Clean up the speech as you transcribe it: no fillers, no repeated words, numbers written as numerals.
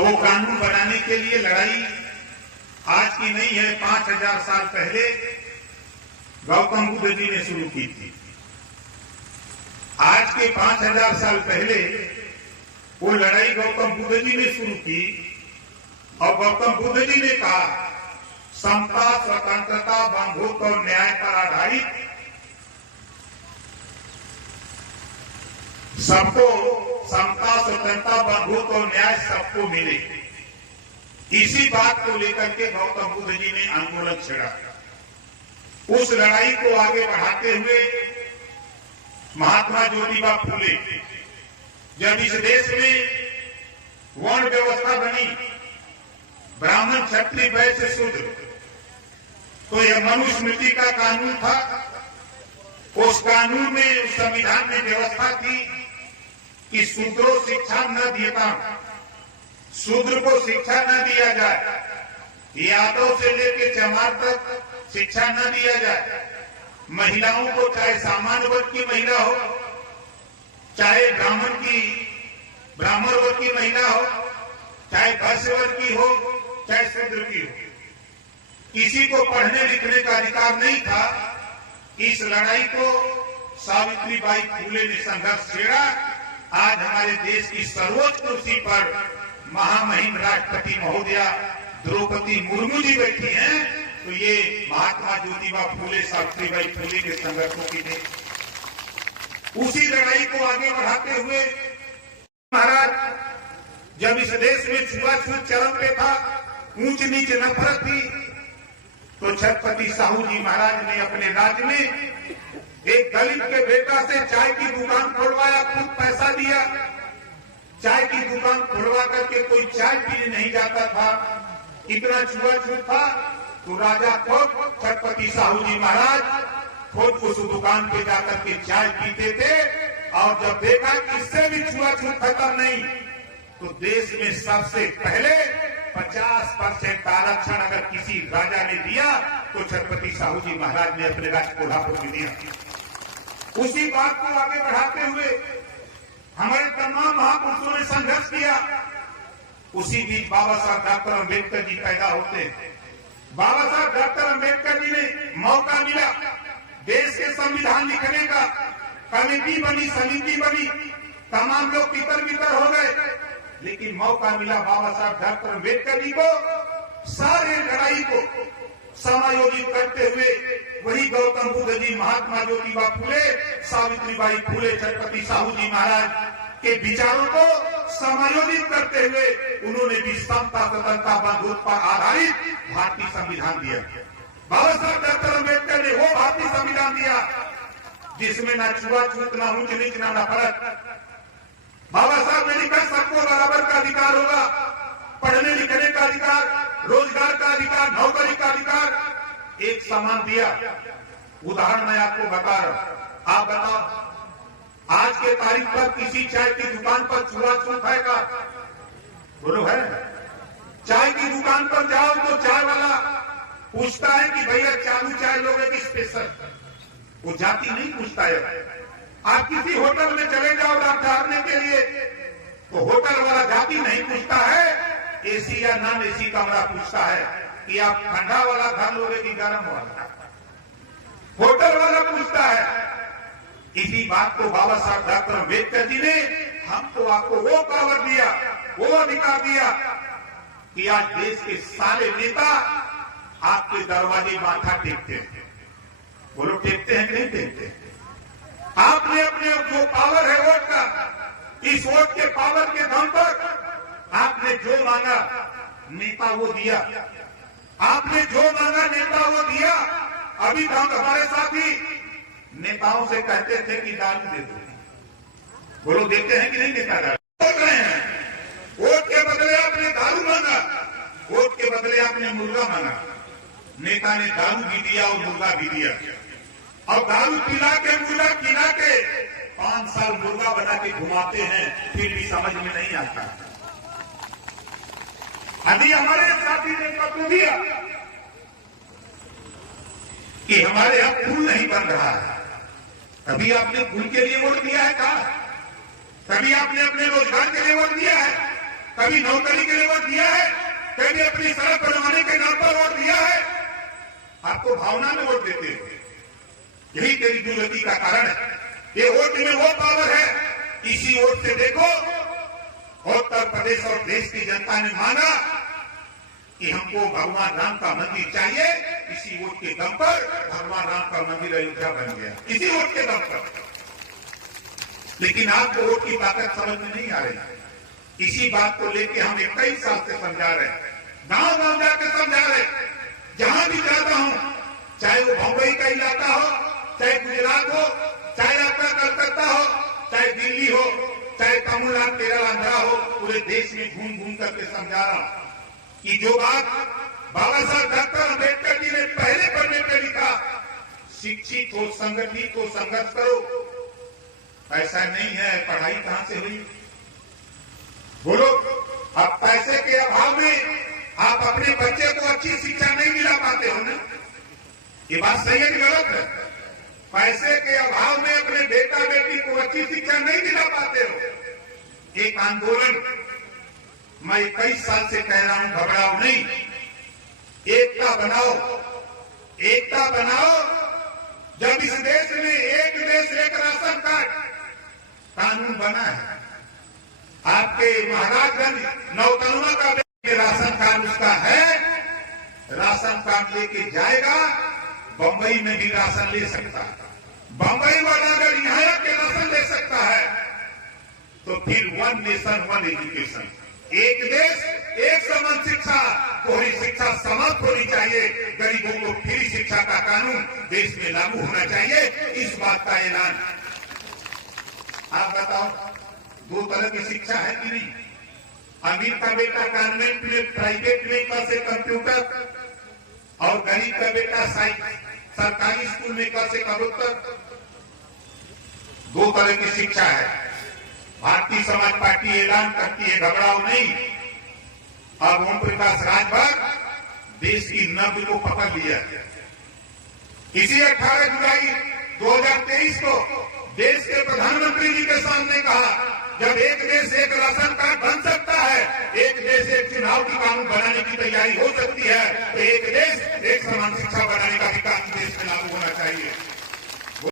और वो कानून बनाने के लिए लड़ाई आज की नहीं है, 5000 साल पहले गौतम बुद्ध जी ने शुरू की थी। आज के 5000 साल पहले वो लड़ाई गौतम बुद्ध जी ने शुरू की और गौतम बुद्ध जी ने कहा समता, स्वतंत्रता, बंधुत्व और न्याय पर आधारित सबको समता, स्वतंत्रता, बंधुत्व और न्याय सबको मिले। इसी बात को लेकर के गौतम बुद्ध जी ने आंदोलन छेड़ा। उस लड़ाई को आगे बढ़ाते हुए महात्मा ज्योतिबा फूले जब इस देश में वर्ण व्यवस्था बनी, ब्राह्मण, क्षत्रिय, वैश्य, शूद्र, तो यह मनुस्मृति का कानून था। उस कानून में, उस संविधान में व्यवस्था थी कि शूद्रों शिक्षा न देता, शूद्र को शिक्षा न दिया जाए, यादव से लेकर चमार तक शिक्षा न दिया जाए। महिलाओं को, चाहे सामान्य वर्ग की महिला हो, चाहे ब्राह्मण वर्ग की महिला हो, चाहे वैश्य वर्ग की हो, चाहे शूद्र की हो, किसी को पढ़ने लिखने का अधिकार नहीं था। इस लड़ाई को सावित्रीबाई फूले ने संघर्ष छेड़ा। आज हमारे देश की सर्वोच्च कुर्सी पर महामहिम राष्ट्रपति महोदया द्रौपदी मुर्मू जी बैठी हैं, तो ये महात्मा ज्योतिबा फूले, सावित्रीबाई फूले के संघर्षों की देन। उसी लड़ाई को आगे बढ़ाते हुए महाराज जब इस देश में छुआछूत चरम पे था, ऊंच नीच नफरत थी, तो छत्रपति साहू जी महाराज ने अपने राज्य में एक दलित के बेटा से चाय की दुकान खोलवाया, खुद पैसा दिया। चाय की दुकान खोलवा करके कोई चाय पीने नहीं जाता था, इतना छुआछूत था। तो राजा खुद छत्रपति साहू जी महाराज खुद उस दुकान पे जाकर के चाय पीते थे, और जब देखा कि इससे भी छुआछूत खत्म नहीं, तो देश में सबसे पहले 50% आरक्षण अगर किसी राजा ने दिया तो छत्रपति साहू जी महाराज ने अपने राज्य कोल्हापुर में दिया। उसी बात को आगे बढ़ाते हुए हमारे तमाम महापुरुषों ने संघर्ष किया। उसी बीच बाबा साहब डॉक्टर अम्बेडकर जी पैदा होते हैं। बाबा साहब डॉक्टर अम्बेडकर जी ने मौका मिला देश के संविधान लिखने का, कमेटी बनी, समिति बनी, तमाम लोग तितर बितर हो गए, लेकिन मौका मिला बाबा साहब डॉक्टर अम्बेडकर जी को सारे लड़ाई को समायोजित करते हुए वही गौतम बुद्ध जी, महात्मा ज्योतिबा फूले, सावित्रीबाई फूले, छत्रपति साहू जी महाराज के विचारों को समायोजित करते हुए उन्होंने भी समता, स्वतंत्रता, बंधुत्व पर आधारित भारतीय संविधान दिया। बाबा साहब डॉक्टर अम्बेडकर ने वो भारतीय संविधान दिया जिसमें न छुआछूत, न ऊंच नीच, न नफरत। बाबा साहब ने लिखा सबको बराबर का अधिकार होगा, पढ़ने लिखने का अधिकार, रोजगार का अधिकार, नौकरी का अधिकार, एक समान दिया। उदाहरण मैं आपको बता रहा हूं, आप बताओ आज के तारीख पर किसी चाय की दुकान पर छुआछूत है का? बोलो है? चाय की दुकान पर जाओ तो चाय वाला पूछता है कि भैया चालू चाय लोगे कि स्पेशल? वो जाति नहीं पूछता है। आप किसी होटल में चले जाओ रात ठहरने के लिए, तो होटल वाला जाति नहीं पूछता है, एसी या नॉन एसी कमरा पूछता है कि आप ठंडा वाला घर लोगे कि गर्म वाला। होटल वाला पूछता है। इसी बात को बाबा साहब डॉक्टर अम्बेडकर जी ने हमको, आपको वो पावर दिया, वो अधिकार दिया कि आज देश के सारे नेता आपके दरवाजे माथा टेकते हैं। बोलो टेकते हैं कि नहीं टेकते? आपने अपने जो पावर है वोट का, इस वोट के पावर के दम पर आपने जो मांगा नेता वो दिया। आपने जो मांगा नेता वो दिया। अभी तक हमारे साथी नेताओं से कहते थे कि दारू दे दो। बोलो देते हैं कि नहीं देता? बोल रहे हैं वोट के बदले आपने दारू मांगा, वोट के बदले आपने मुर्गा मांगा। नेता ने दारू भी दिया और मुर्गा भी दिया, और दारू पिला के, मुर्गा खिला के 5 साल मुर्गा बना के घुमाते हैं, फिर भी समझ में नहीं आता। अभी हमारे साथी ने पत्र दिया कि हमारे यहां पुल नहीं बन रहा है। कभी आपने पुल के लिए वोट दिया है? कहा? कभी आपने अपने रोजगार के लिए वोट दिया है? कभी नौकरी के लिए वोट दिया है? कभी अपनी सड़क बनवाने के नाम पर वोट दिया है? आपको भावना में वोट देते हैं। यही तेरी दुर्गति का कारण है। ये वोट में वो पावर है। इसी वोट से देखो उत्तर प्रदेश और देश की जनता ने माना कि हमको भगवान राम का मंदिर चाहिए। इसी वोट के दम पर भगवान राम का मंदिर अयोध्या बन गया, इसी वोट के दम पर। लेकिन आपको वोट की ताकत समझ में नहीं आ रही। इसी बात को लेकर हम 21 साल से समझा रहे हैं, गांव गांव जाकर समझा रहे हैं। जहां भी जाता हूं, चाहे वो बंबई का इलाका हो, चाहे गुजरात हो, चाहे आपका कलकत्ता हो, चाहे दिल्ली हो, चाहे तमिलनाडु, केरल, आंध्रा हो, पूरे देश में घूम घूम करके समझा रहा हूं कि जो बात बाबा साहब डॉक्टर अम्बेडकर जी ने पहले पढ़ने पे लिखा, शिक्षित हो, संगठित हो, संघर्ष करो। ऐसा नहीं है। पढ़ाई कहां से हुई? बोलो। अब पैसे के अभाव में आप अपने बच्चे को अच्छी शिक्षा नहीं दिला पाते हो ना? ये बात सही है कि गलत है? पैसे के अभाव में अपने बेटा बेटी को अच्छी शिक्षा नहीं दिला पाते हो। एक आंदोलन मैं 21 साल से कह रहा हूं, घबराओ नहीं, एकता बनाओ, एकता बनाओ। जब इस देश में एक देश एक राशन कार्ड कानून बना है, आपके महाराजगंज नौतनवा का राशन कार्ड उसका है, राशन कार्ड लेके जाएगा, बंबई में भी राशन ले सकता है। बंबई वाला अगर यहाँ के राशन ले सकता है तो फिर वन नेशन वन एजुकेशन, एक देश एक समान शिक्षा, पूरी शिक्षा समाप्त होनी चाहिए। गरीबों को फ्री शिक्षा का कानून देश में लागू होना चाहिए, इस बात का ऐलान। आप बताओ, दो तरह की शिक्षा है कि नहीं? अमीर का बेटा कॉन्वेंट में, प्राइवेट में कर से कंप्यूटर, और गरीब का बेटा सरकारी स्कूल में कर से कबूतर। दो तरह की शिक्षा है। भारतीय समाज पार्टी ऐलान करती है, घबराओ नहीं। अब ओम प्रकाश राजभर देश की नब्ज को पकड़ लिया। इसी 18 जुलाई 2023 को देश के प्रधानमंत्री जी के सामने कहा, जब एक देश एक राशन